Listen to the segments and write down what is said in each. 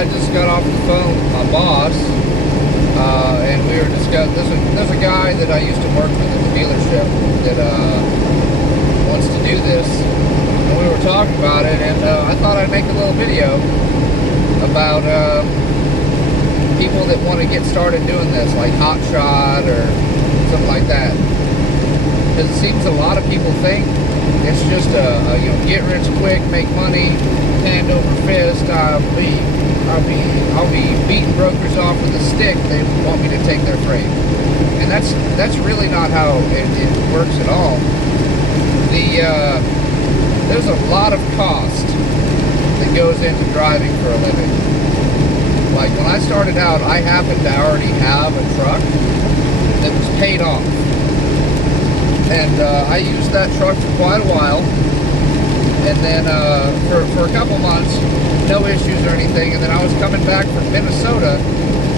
I just got off the phone with my boss, and we were discussing. There's a guy that I used to work with at the dealership that wants to do this, and we were talking about it. And I thought I'd make a little video about people that want to get started doing this, like Hotshot or something like that. Because it seems a lot of people think it's just a get rich quick, make money, hand over fist. I'll be beating brokers off with a stick. They want me to take their freight, and that's really not how it works at all. There's a lot of cost that goes into driving for a living. Like when I started out, I happened to already have a truck that was paid off. And I used that truck for quite a while, and then for a couple months, no issues or anything. And then I was coming back from Minnesota,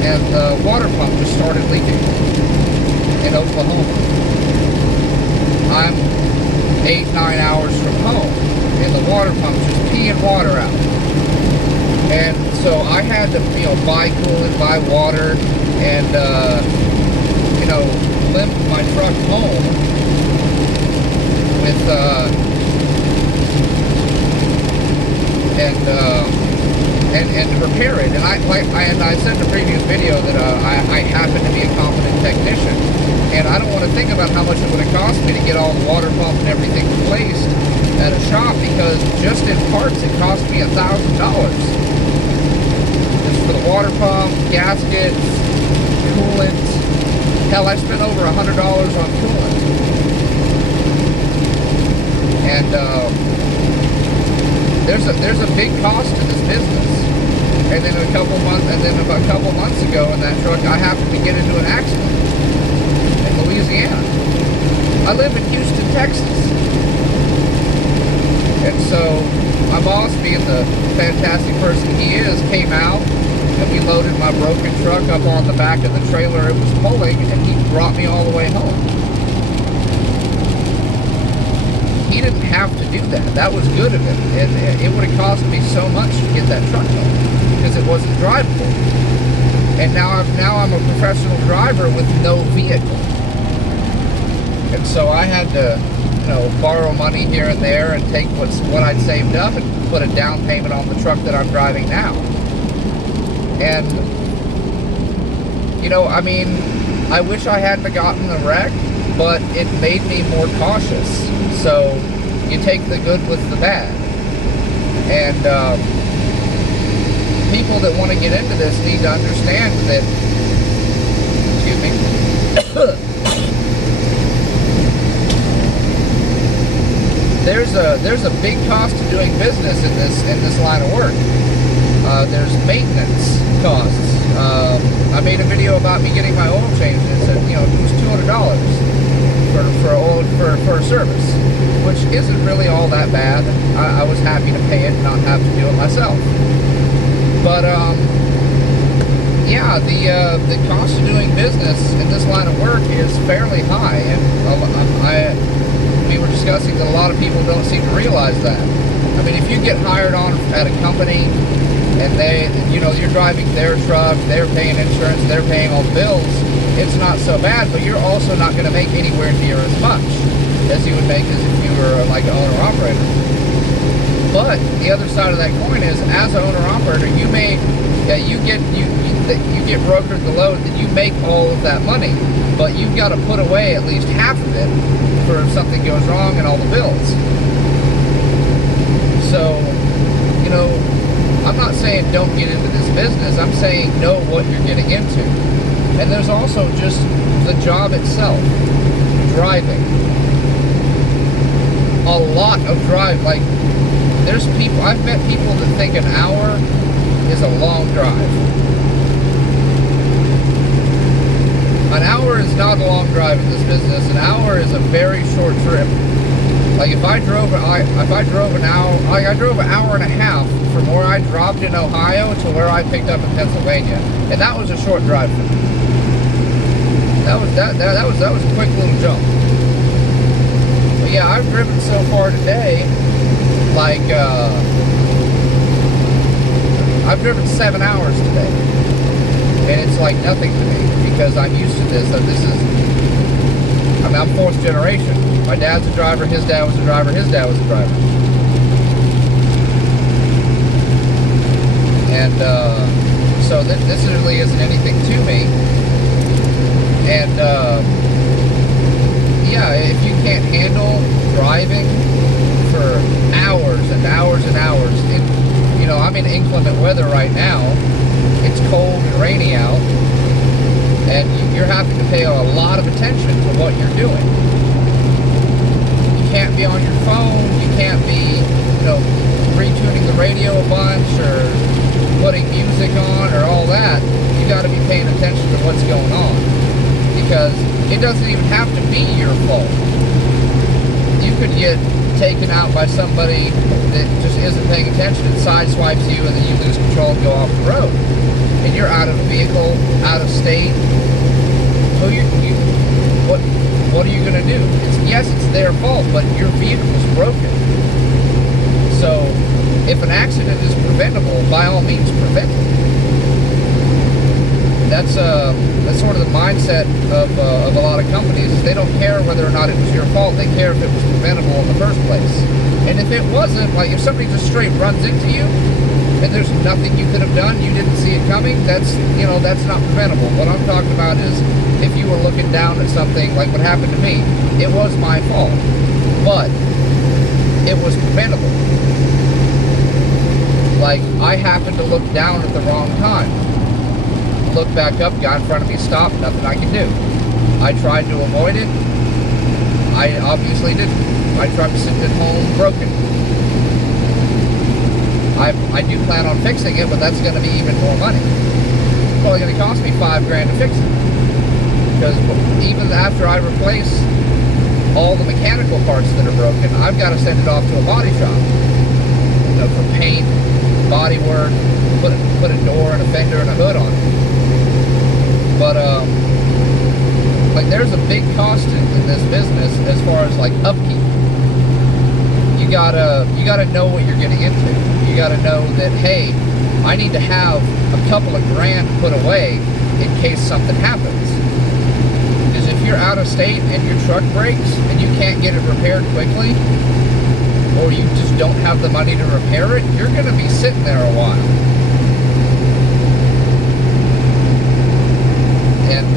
and the water pump just started leaking in Oklahoma. I'm 8-9 hours from home, and the water pump's just peeing water out. And so I had to, buy coolant, buy water, and limp my truck home with and repair it. And I said in the previous video that I happen to be a competent technician, and I don't want to think about how much it would have cost me to get all the water pump and everything replaced at a shop, because just in parts it cost me $1,000 just for the water pump, gaskets, coolant. Hell, I spent over $100 on coolant. And there's a big cost to this business. And then about a couple months ago in that truck, I happened to get into an accident in Louisiana. I live in Houston, Texas. And so my boss, being the fantastic person he is, came out and we loaded my broken truck up on the back of the trailer it was pulling, and he brought me all the way home. He didn't have to do that. That was good of him. And it would have cost me so much to get that truck home because it wasn't drivable. And now I'm a professional driver with no vehicle. And so I had to, borrow money here and there and take what I'd saved up and put a down payment on the truck that I'm driving now. And, I wish I hadn't have gotten the wreck, but it made me more cautious. So you take the good with the bad. And people that want to get into this need to understand that, excuse me, there's a big cost to doing business in this line of work. There's maintenance costs. I made a video about me getting my oil changed. It said, it was $200 for a service, which isn't really all that bad. I was happy to pay it and not have to do it myself. But yeah, the cost of doing business in this line of work is fairly high, and we were discussing that a lot of people don't seem to realize that. I mean, if you get hired on at a company and you're driving their truck, they're paying insurance, they're paying all the bills, it's not so bad, but you're also not going to make anywhere near as much as you would make as if you were like an owner-operator. But the other side of that coin is, as an owner-operator, you get brokered the load, that you make all of that money, but you've got to put away at least half of it for if something goes wrong and all the bills. So, I'm not saying don't get into this business. I'm saying know what you're getting into. And there's also just the job itself, driving. A lot of drive. Like, I've met people that think an hour is a long drive. An hour is not a long drive in this business. An hour is a very short trip. Like if I drove an hour, like I drove an hour and a half from where I dropped in Ohio to where I picked up in Pennsylvania, and that was a short drive for me. That was a quick little jump. But yeah, I've driven so far today, like I've driven 7 hours today, and it's like nothing to me because I'm used to this. I mean, I'm fourth generation. My dad's a driver, his dad was a driver, his dad was a driver. And so this really isn't anything to me. And yeah, if you can't handle driving for hours and hours and hours, you know, I'm in inclement weather right now. It's cold and rainy out, and you're having to pay a lot of attention to what you're doing. You can't be on your phone. You can't be, you know, retuning the radio a bunch or putting music on or all that. You got to be paying attention to what's going on, because it doesn't even have to be your fault. You could get taken out by somebody that just isn't paying attention and sideswipes you, and then you lose control and go off the road. And you're out of the vehicle, out of state. What are you going to do? Yes, it's their fault, but your vehicle's broken. So if an accident is preventable, by all means prevent it. That's sort of the mindset of a lot of companies. They don't care whether or not it was your fault. They care if it was preventable in the first place. And if it wasn't, like if somebody just straight runs into you and there's nothing you could have done, you didn't see it coming, that's not preventable. What I'm talking about is if you were looking down at something like what happened to me, it was my fault, but it was preventable. Like, I happened to look down at the wrong time. Look back up, guy in front of me stopped, nothing I can do. I tried to avoid it. I obviously didn't. My truck's sitting at home broken. I do plan on fixing it, but that's going to be even more money. It's probably going to cost me $5 grand to fix it. Because even after I replace all the mechanical parts that are broken, I've got to send it off to a body shop. You know, for paint, body work, put a door and a fender and a hood on it. But like, there's a big cost in this business as far as like upkeep. You gotta know what you're getting into. You gotta know that, hey, I need to have a couple of grand put away in case something happens. Because if you're out of state and your truck breaks and you can't get it repaired quickly, or you just don't have the money to repair it, you're gonna be sitting there a while. And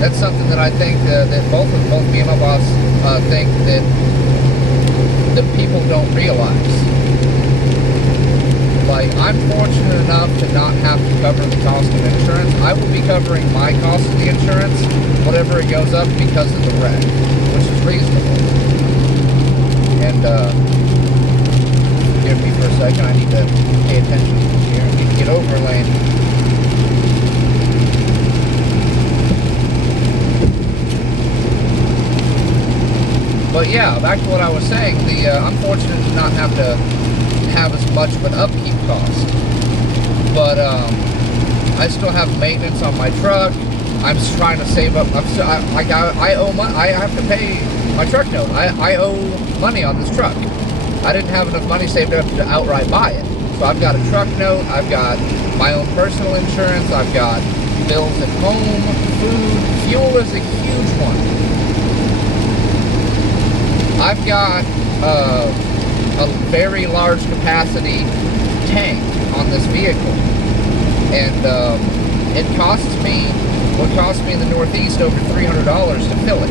that's something that I think that both me and my boss think that people don't realize. Like, I'm fortunate enough to not have to cover the cost of insurance. I will be covering my cost of the insurance, whatever it goes up, because of the wreck, which is reasonable. And give me for a second. I need to pay attention here. I need to get over a lane. But yeah, back to what I was saying, I'm fortunate to not have to have as much of an upkeep cost. But I still have maintenance on my truck. I'm just trying to save up. I owe money. I have to pay my truck note. I owe money on this truck. I didn't have enough money saved up to outright buy it. So I've got a truck note. I've got my own personal insurance. I've got bills at home, food. Fuel is a huge one. I've got a very large capacity tank on this vehicle, and it costs me, what cost me in the Northeast, over $300 to fill it.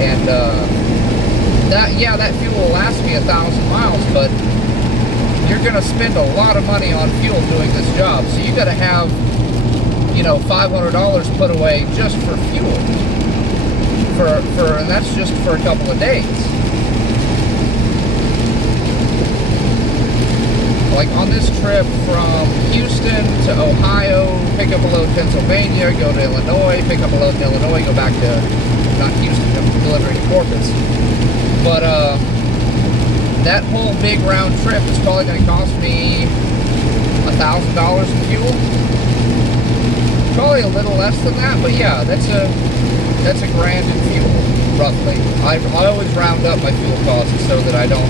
And that fuel will last me 1,000 miles, but you're going to spend a lot of money on fuel doing this job, so you got to have, you know, $500 put away just for fuel. And that's just for a couple of days. Like on this trip from Houston to Ohio, pick up a load in Pennsylvania, go to Illinois, pick up a load in Illinois, go back to, not Houston, I'm delivering to Corpus. But that whole big round trip is probably going to cost me $1,000 in fuel. Probably a little less than that, but yeah, that's a grand in fuel, roughly. I always round up my fuel costs so that I don't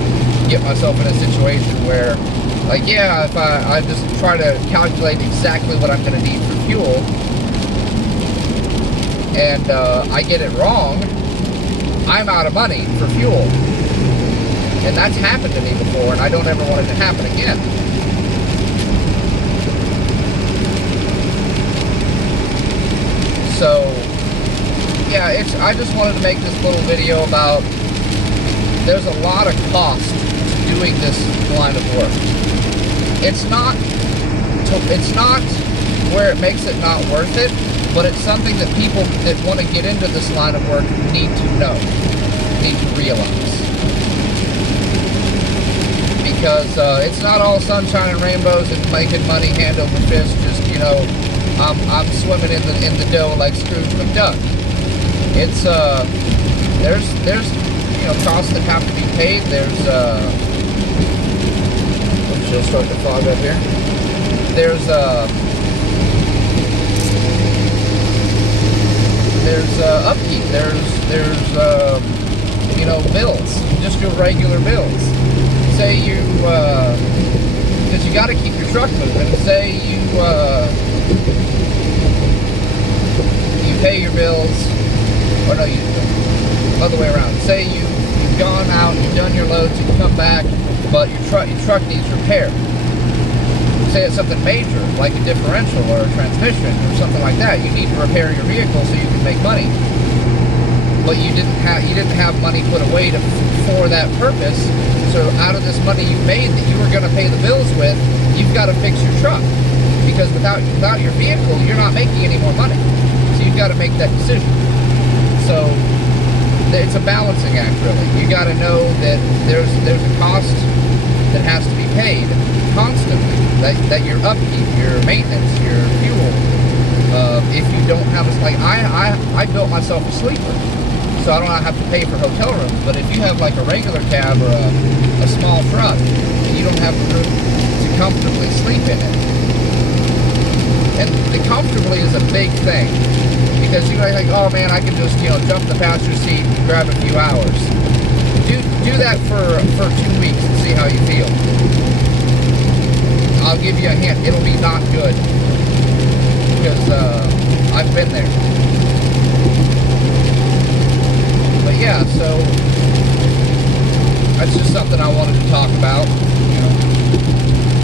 get myself in a situation where Like, yeah, if I just try to calculate exactly what I'm going to need for fuel, and I get it wrong, I'm out of money for fuel. And that's happened to me before, and I don't ever want it to happen again. So, yeah, I just wanted to make this little video about there's a lot of cost to doing this line of work. It's not where it makes it not worth it, but it's something that people that want to get into this line of work need to know, need to realize. Because it's not all sunshine and rainbows and making money hand over fist. Just, you know, I'm swimming in the dough like Scrooge McDuck. It's there's you know, costs that have to be paid. There's she'll start to fog up here. There's upkeep. There's you know, bills, just your regular bills. Say you, because you got to keep your truck moving. Say you pay your bills, or no, you other way around. Say you've gone out, you've done your loads, you come back, but your truck needs repair. Say it's something major, like a differential or a transmission or something like that. You need to repair your vehicle so you can make money. But you didn't have money put away for that purpose. So out of this money you made that you were going to pay the bills with, you've got to fix your truck, because without your vehicle, you're not making any more money. So you've got to make that decision. So it's a balancing act, really. You got to know that there's a cost that has to be paid constantly. That your upkeep, your maintenance, your fuel. If you don't have I built myself a sleeper, so I don't have to pay for hotel rooms. But if you have like a regular cab or a small truck, and you don't have the room to comfortably sleep in it, and the comfortably is a big thing, because you might think, oh man, I can just, you know, jump the passenger seat and grab a few hours. Do that for 2 weeks and see how you feel. I'll give you a hint, it'll be not good, because I've been there. But yeah, so that's just something I wanted to talk about. You know,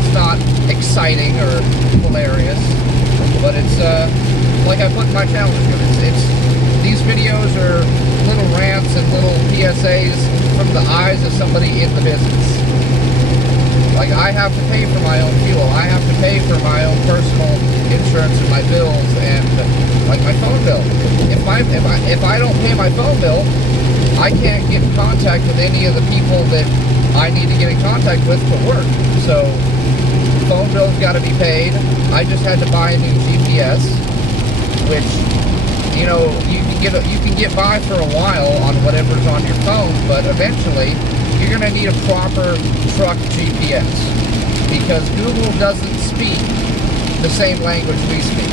it's not exciting or hilarious, but it's like I put in my channel description. It's these videos are little rants and little PSAs from the eyes of somebody in the business. Like, I have to pay for my own fuel. I have to pay for my own personal insurance and my bills, and like my phone bill. If I don't pay my phone bill, I can't get in contact with any of the people that I need to get in contact with for work. So phone bill's got to be paid. I just had to buy a new GPS, which, you know, you can get by for a while on whatever's on your phone, but eventually you're going to need a proper truck GPS, because Google doesn't speak the same language we speak.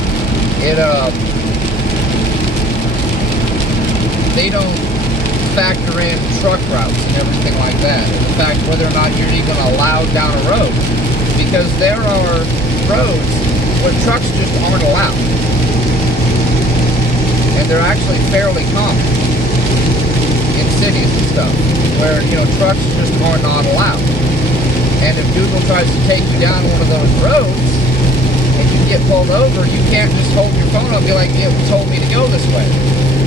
They don't factor in truck routes and everything like that, and the fact whether or not you're even allowed down a road, because there are roads where trucks just aren't allowed, and they're actually fairly common in cities and stuff, where, you know, trucks just are not allowed. And if Google tries to take you down one of those roads and you get pulled over, you can't just hold your phone up and be like, it told me to go this way.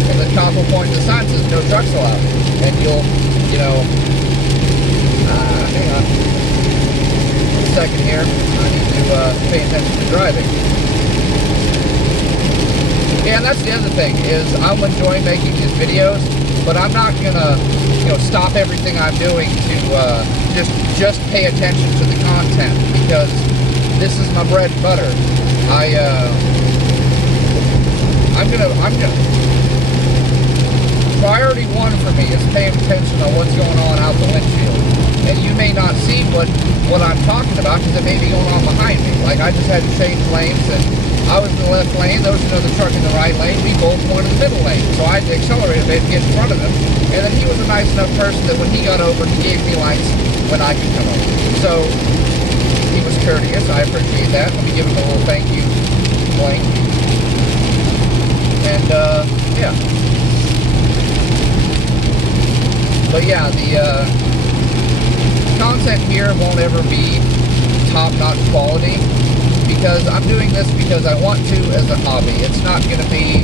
And the cop will point to the sign that says no trucks allowed. And you'll, you know, hang on a second here. I need to pay attention to driving. Yeah, and that's the other thing, is I'm enjoying making these videos, but I'm not gonna, you know, stop everything I'm doing to just pay attention to the content, because this is my bread and butter. I'm gonna priority one for me is paying attention on what's going on out the windshield. And you may not see what I'm talking about, because it may be going on behind me. Like, I just had to change lanes, and I was in the left lane, there was another truck in the right lane, we both wanted the middle lane. So I had to accelerate a bit and get in front of him. And then he was a nice enough person that when he got over, he gave me lights when I could come over. So you courteous. I appreciate that. Let me give him a little thank you blank. And, yeah. But yeah, the content here won't ever be top-notch quality because I'm doing this because I want to as a hobby. It's not going to be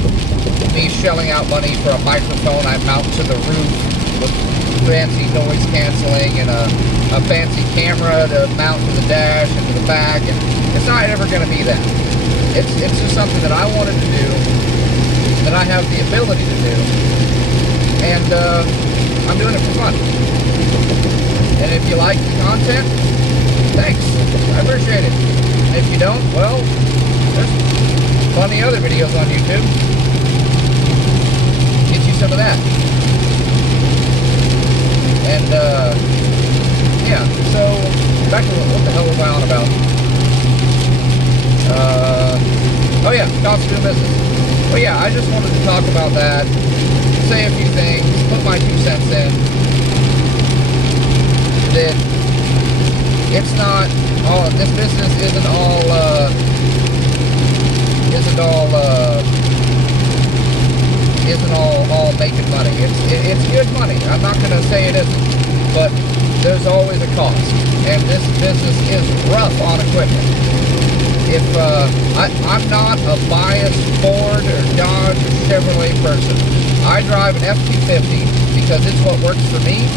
me shelling out money for a microphone I mount to the roof with fancy noise canceling and a fancy camera to mount to the dash and to the back. And it's not ever going to be that. It's just something that I wanted to do, that I have the ability to do, and I'm doing it for fun. And if you like the content, thanks. I appreciate it. And if you don't, well, there's plenty of other videos on YouTube. Get you some of that. And, yeah, so, back to what the hell was I on about? Oh yeah, cost of doing business. Well, yeah, I just wanted to talk about that, say a few things, put my 2 cents in, that it's not all, this business isn't all making money. It's good money. I'm not gonna say it isn't, but there's always a cost, and this business is rough on equipment. If I'm not a biased Ford or Dodge or Chevrolet person. I drive an F-250 because it's what works for me.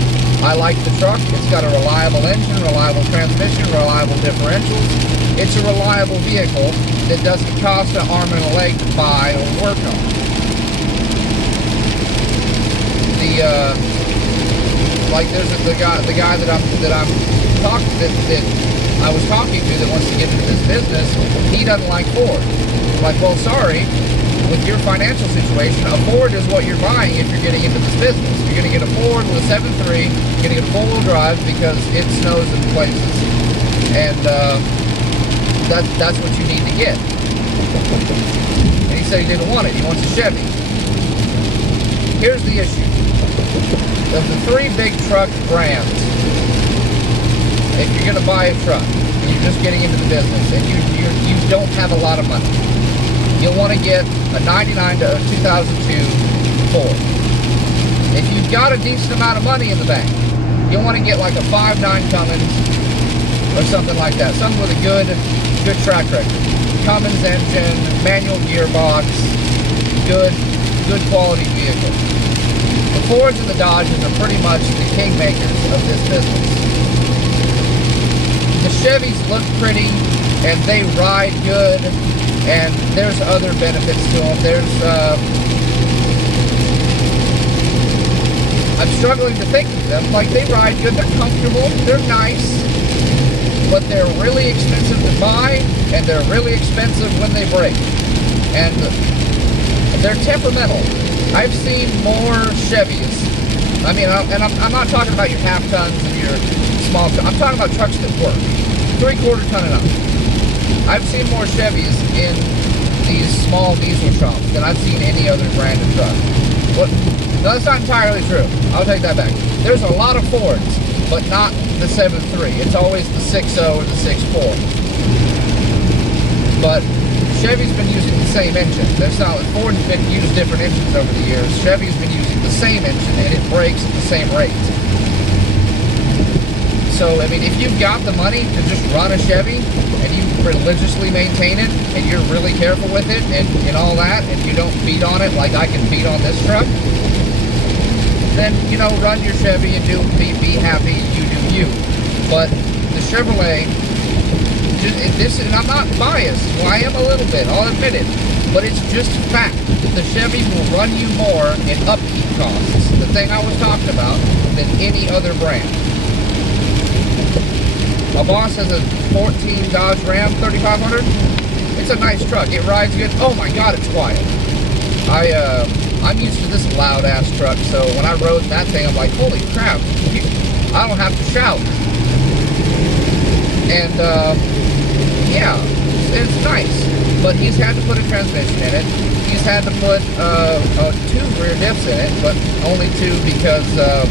I like the truck. It's got a reliable engine, reliable transmission, reliable differentials. It's a reliable vehicle that doesn't cost an arm and a leg to buy or work on. Like there's the guy that I was talking to that wants to get into this business. He doesn't like Ford. I'm like, well, sorry. With your financial situation, a Ford is what you're buying if you're getting into this business. You're going to get a Ford with a 7.3, you're going to get a 4-wheel drive because it snows in places. And that's what you need to get. And he said he didn't want it. He wants a Chevy. Here's the issue. Of the 3 big truck brands, if you're going to buy a truck, and you're just getting into the business, and you don't have a lot of money, you'll want to get a 99 to a 2002 Ford. If you've got a decent amount of money in the bank, you'll want to get like a 5.9 Cummins or something like that. Something with a good track record. Cummins engine, manual gearbox, good quality vehicle. The Fords and the Dodges are pretty much the kingmakers of this business. The Chevys look pretty and they ride good. And there's other benefits to them. I'm struggling to think of them. Like, they ride good, they're comfortable, they're nice, but they're really expensive to buy, and they're really expensive when they break. And they're temperamental. I've seen more Chevys. I mean, I'm not talking about your half tons and your small tons. I'm talking about trucks that work. 3/4 ton and up. I've seen more Chevys in these small diesel shops than I've seen any other brand of truck. Well, no, that's not entirely true. I'll take that back. There's a lot of Fords, but not the 7.3. It's always the 6.0 or the 6.4. But Chevy's been using the same engine. Ford's been used different engines over the years. Chevy's been using the same engine, and it brakes at the same rate. So, I mean, if you've got the money to just run a Chevy and you religiously maintain it and you're really careful with it and all that, and you don't beat on it like I can beat on this truck, then, you know, run your Chevy and be happy, you do you. But the Chevrolet, and I'm not biased, well, I am a little bit, I'll admit it, but it's just fact. The Chevy will run you more in upkeep costs, the thing I was talking about, than any other brand. My boss has a 14 Dodge Ram 3500. It's a nice truck. It rides good. Oh my God, it's quiet. I'm used to this loud ass truck, so when I rode that thing, I'm like, holy crap! I don't have to shout. And yeah, it's nice. But he's had to put a transmission in it. He's had to put 2 rear diffs in it, but only 2 because of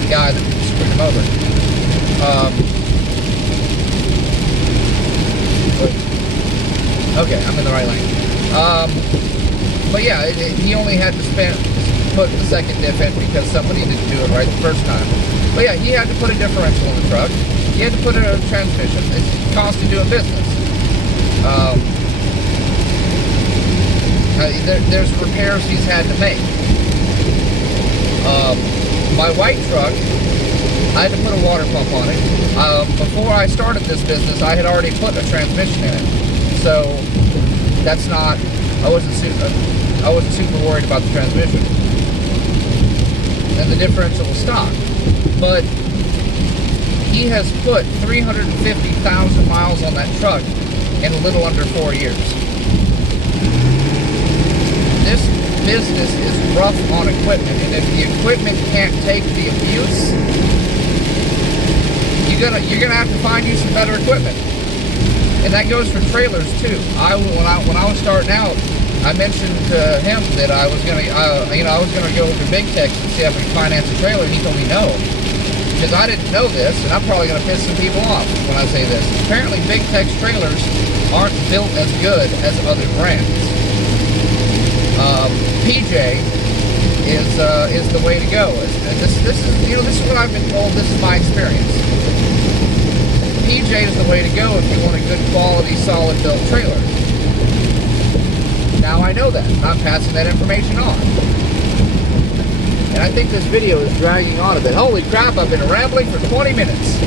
the guy that screwed him over. Okay, I'm in the right lane. But yeah, he only had to put the second diff in because somebody didn't do it right the first time. But yeah, he had to put a differential in the truck. He had to put a transmission. It's cost of doing business. There's repairs he's had to make. My white truck, I had to put a water pump on it. Before I started this business, I had already put a transmission in it. So that's not, I wasn't super worried about the transmission. And the differential was stock. But he has put 350,000 miles on that truck in a little under 4 years. This business is rough on equipment, and if the equipment can't take the abuse, you're gonna have to find you some better equipment. And that goes for trailers too. When I was starting out, I mentioned to him that I was gonna go to Big Tex and see if I could finance a trailer, and he told me no, because I didn't know this, and I'm probably gonna piss some people off when I say this. Apparently, Big Tex trailers aren't built as good as other brands. PJ is the way to go. This is what I've been told. This is my experience. PJ is the way to go if you want a good quality, solid built trailer. Now I know that. I'm passing that information on. And I think this video is dragging on a bit. Holy crap, I've been rambling for 20 minutes.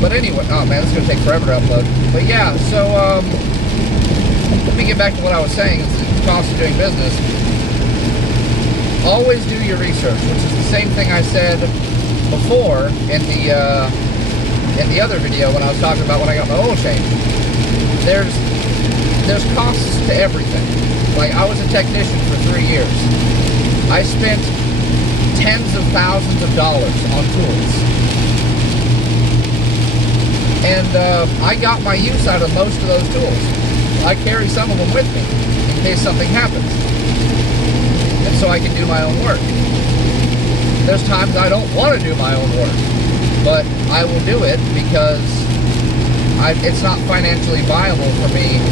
But anyway, oh man, this is going to take forever to upload. But yeah, so let me get back to what I was saying. It's the cost of doing business. Always do your research, which is the same thing I said before in the other video when I was talking about when I got my oil change. There's costs to everything. Like, I was a technician for 3 years. I spent tens of thousands of dollars on tools. And I got my use out of most of those tools. I carry some of them with me in case something happens. And so I can do my own work. There's times I don't want to do my own work, but I will do it because it's not financially viable for me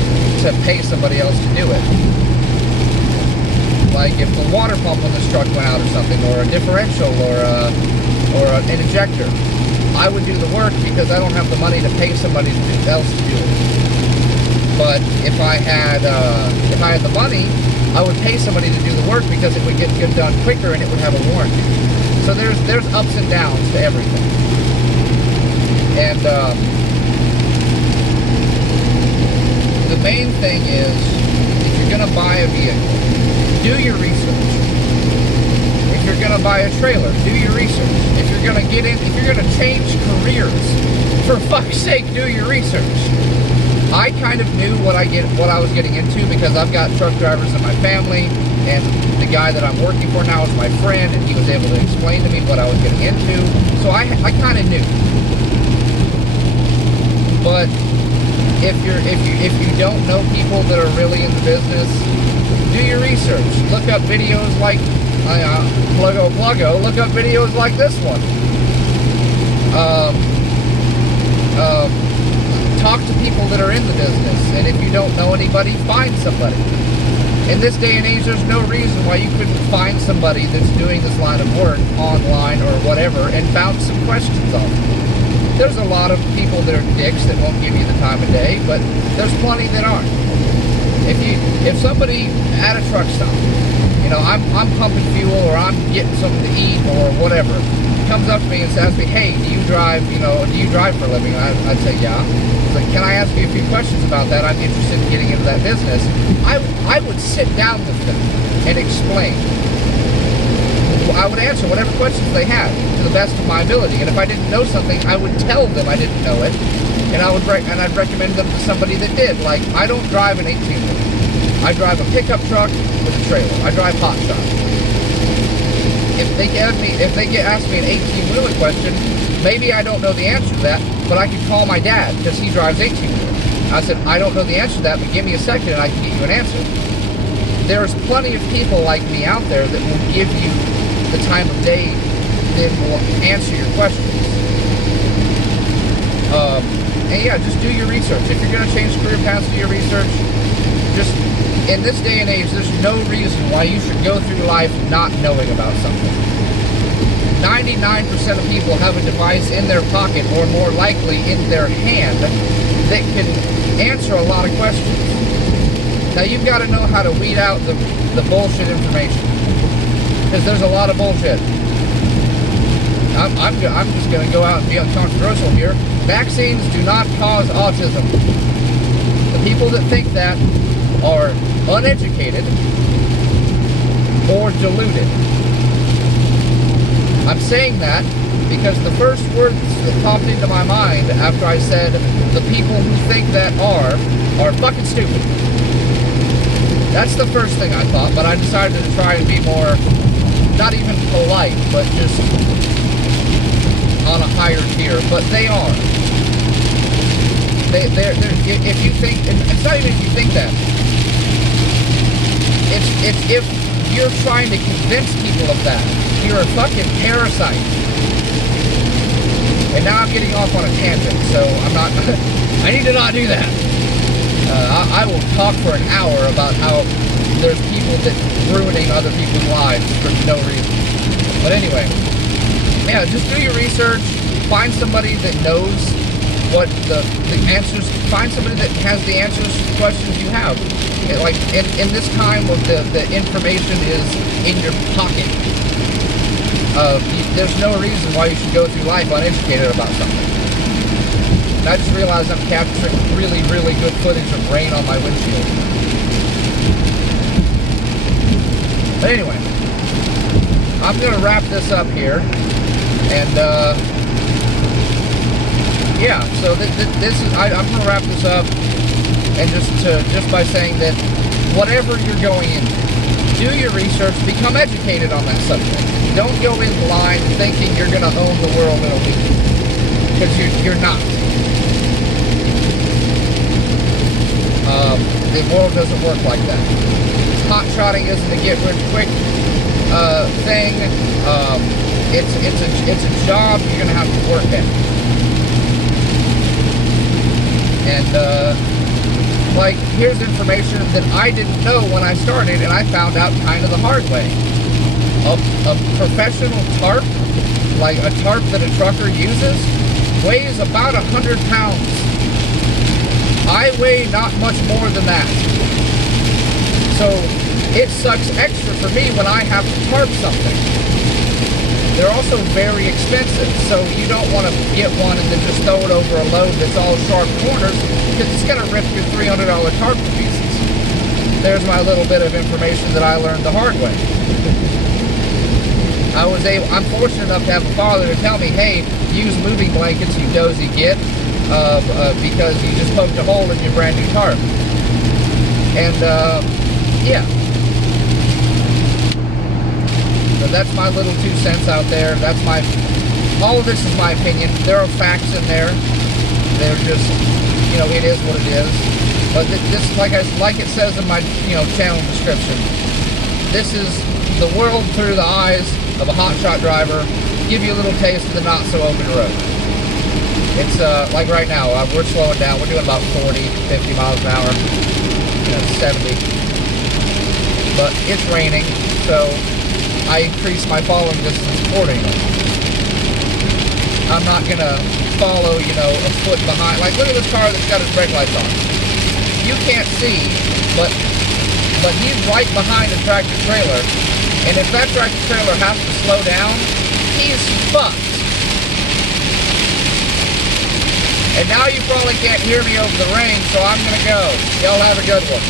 to pay somebody else to do it. Like if the water pump on this truck went out or something, or a differential, or an injector, I would do the work because I don't have the money to pay somebody else to do it. But if I had the money, I would pay somebody to do the work because it would get done quicker and it would have a warranty. So there's ups and downs to everything. And the main thing is, if you're gonna buy a vehicle, do your research. If you're gonna buy a trailer, do your research. If you're gonna change careers, for fuck's sake, do your research. I kind of knew what I was getting into because I've got truck drivers in my family, and the guy that I'm working for now is my friend, and he was able to explain to me what I was getting into. So I kind of knew. But if you don't know people that are really in the business, do your research. Look up videos like Pluggo. Look up videos like this one. Talk to people that are in the business, and if you don't know anybody, find somebody. In this day and age, there's no reason why you couldn't find somebody that's doing this line of work online or whatever and bounce some questions off them. There's a lot of people that are dicks that won't give you the time of day, but there's plenty that aren't. If somebody at a truck stop, I'm pumping fuel or I'm getting something to eat or whatever, comes up to me and asks me, hey, do you drive for a living? I'd say, yeah. He's like, can I ask you a few questions about that? I'm interested in getting into that business. I would sit down with them and explain. I would answer whatever questions they had to the best of my ability. And if I didn't know something, I would tell them I didn't know it. And I'd recommend them to somebody that did. Like, I don't drive an 18-wheeler. I drive a pickup truck with a trailer. I drive Hotshot. If they ask me an 18-wheeler question, maybe I don't know the answer to that, but I could call my dad because he drives 18-wheeler. I said, I don't know the answer to that, but give me a second and I can get you an answer. There's plenty of people like me out there that will give you the time of day that will answer your questions. And yeah, just do your research. If you're going to change career paths, do your research. Just, in this day and age, there's no reason why you should go through life not knowing about something. 99% of people have a device in their pocket, or more likely in their hand, that can answer a lot of questions. Now you've got to know how to weed out the bullshit information, because there's a lot of bullshit. I'm just going to go out and be uncontroversial here. Vaccines do not cause autism. The people that think that are uneducated or deluded. I'm saying that because the first words that popped into my mind after I said the people who think that are fucking stupid. That's the first thing I thought, but I decided to try and be more, not even polite, but just on a higher tier. But they are. They're if you think, and it's not even if you think that. It's if you're trying to convince people of that. You're a fucking parasite. And now I'm getting off on a tangent, so I'm not. I need to not do that. I will talk for an hour about how there's people that ruining other people's lives for no reason. But anyway, yeah, just do your research. Find somebody that knows what the answers. Find somebody that has the answers to the questions you have. Like in this time of the information is in your pocket. There's no reason why you should go through life uneducated about something. And I just realized I'm capturing really, really good footage of rain on my windshield. But anyway, I'm going to wrap this up here. And, yeah, so this is, I'm going to wrap this up. And just by saying that whatever you're going into, do your research, become educated on that subject. Don't go in blind thinking you're going to own the world in a week, because you're not. The world doesn't work like that. Hotshotting isn't a get-rich-quick thing. It's a job you're going to have to work at. And like, here's information that I didn't know when I started, and I found out kind of the hard way. A professional tarp, like a tarp that a trucker uses, weighs about 100 pounds. I weigh not much more than that. So it sucks extra for me when I have to tarp something. They're also very expensive, so you don't want to get one and then just throw it over a load that's all sharp corners, because it's going to rip your $300 tarp to pieces. There's my little bit of information that I learned the hard way. I'm fortunate enough to have a father to tell me, hey, use moving blankets, you dozy git, because you just poked a hole in your brand new tarp. And, yeah. So that's my little 2 cents out there. That's all of this is my opinion. There are facts in there. They're just, it is what it is. But this, like it says in my, channel description, this is the world through the eyes of a hotshot driver. Give you a little taste of the not so open road. It's like right now, we're slowing down. We're doing about 40, 50 miles an hour, 70. But it's raining, so I increase my following distance accordingly. I'm not gonna follow, a foot behind. Like, look at this car that's got his brake lights on. You can't see, but he's right behind a tractor trailer, and if that tractor trailer has to slow down, he's fucked. And now you probably can't hear me over the rain, so I'm gonna go. Y'all have a good one.